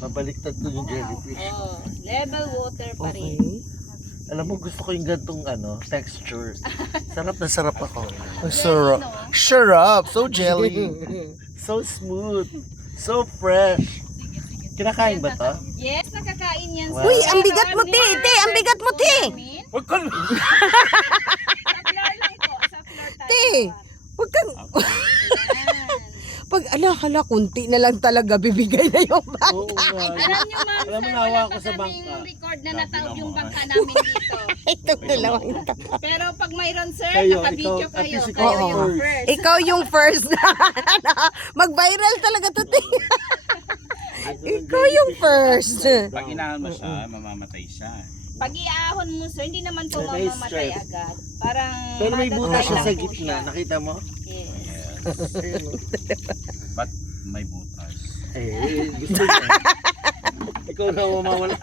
Mabaliktad to yung jellyfish. Oh, level water pa rin. Alam mo, gusto ko yung gantong texture. Sarap na sarap ako. Sarap. Sarap. So jelly. So smooth. So fresh. Kinakain ba to? Yes, nakakain yan. Wow. Uy, ang bigat mo, te! Te, ang bigat mo, te! Huwag ko. Sa floor lang po. Sa floor tayo. Te! Huwag kang... Yan. Pag hala, kunti na lang talaga bibigay na yung bata. Oo nga. Alam nyo ma'am, Alam mo, sir, nawa wala ako pa sa kaming bangka. record na nataob yung bangka namin dito. Itong dalawang ito. Pero pag mayroon sir, Kayo, naka-video ikaw, at kayo. least ikaw Kayo ang yung first. first. Ikaw yung first na. Mag-viral talaga to, te. Ikaw yung first. Pag inahan mo siya, mamamatay siya. Pag iaahon mo sir, hindi naman po May mamamatay stress. agad. Parang Pero may butas siya lang sa po gitna. siya. Nakita mo? Yes. Ba't may butas? Eh, gusto niya. Ikaw na mamawala.